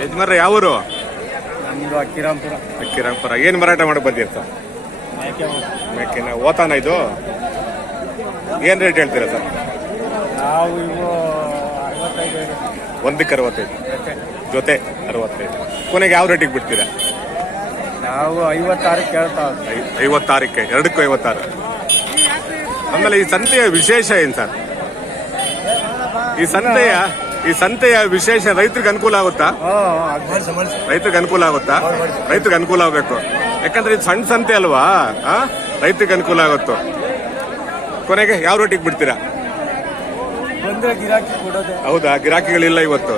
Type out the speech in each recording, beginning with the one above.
ಯಜಮಾನ್ರ ಯಾವೂರು? ನಮ್ದು ಅಕ್ಕಿರಾಂಪುರ ಅಕ್ಕಿರಾಂಪುರ ಏನು ಮಾರಾಟ ಮಾಡಕ್ ಬಂದಿರ್ತ ಸರ್? ಮೇಕೆನ. ಓತಾನ ಇದು? ಏನು ರೇಟ್ ಹೇಳ್ತೀರಾ ಸರ್? ನಾವು ಒಂದಕ್ಕೆ ಅರವತ್ತೈದು. ಜೊತೆ. ಅರವತ್ತೈದು. ಕೊನೆಗೆ ಯಾವ ರೇಟಿಗೆ ಬಿಡ್ತೀರಾ? ನಾವು ಐವತ್ತಾರಕ್ಕೆ ಕೇಳ್ತಾ ಐವತ್ತಾರಕ್ಕೆ ಎರಡಕ್ಕೂ ಐವತ್ತಾರು. ಆಮೇಲೆ ಈ ಸಂತೆಯ ವಿಶೇಷ ಏನ್ ಸರ್? ಈ ಸಂತೆಯ ಈ ಸಂತೆಯ ವಿಶೇಷ ರೈತರಿಗೆ ಅನುಕೂಲ ಆಗುತ್ತಾ? ರೈತರಿಗೆ ಅನುಕೂಲ ಆಗುತ್ತಾ? ರೈತರಿಗೆ ಅನುಕೂಲ ಆಗಬೇಕು. ಯಾಕಂದ್ರೆ ಇದು ಸಣ್ಣ ಸಂತೆ ಅಲ್ವಾ? ರೈತರಿಗೆ ಅನುಕೂಲ ಆಗುತ್ತೆ. ಕೊನೆಗೆ ಯಾವ ರೇಟಿಗೆ ಬಿಡ್ತೀರಾ? ಹೌದಾ? ಗಿರಾಕಿಗಳಿಲ್ಲ ಇವತ್ತು.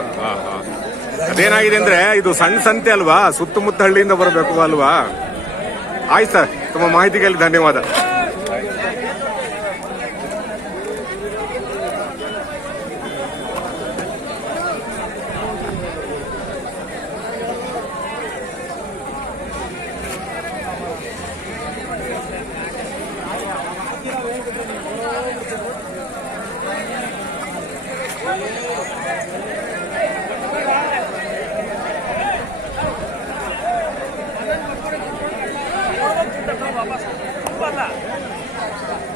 ಅದೇನಾಗಿದೆ ಅಂದ್ರೆ ಇದು ಸಣ್ಣ ಸಂತೆ ಅಲ್ವಾ? ಸುತ್ತಮುತ್ತ ಹಳ್ಳಿಯಿಂದ ಬರಬೇಕು ಅಲ್ವಾ? ಆಯ್ತು ಸರ್. ತುಂಬ ಮಾಹಿತಿಗೆ ಧನ್ಯವಾದ. 的方法把，关了。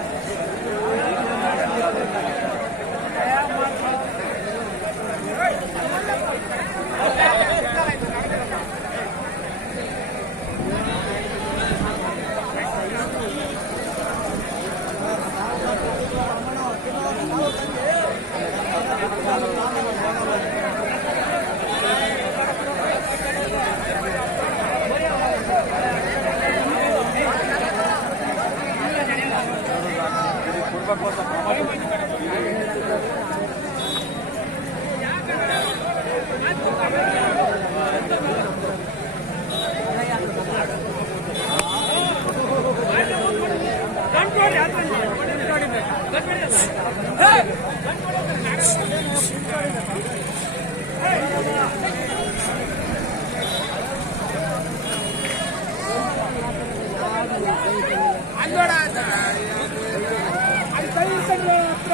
ಗಂಟು ಗಂಟು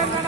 తెలంగాణ.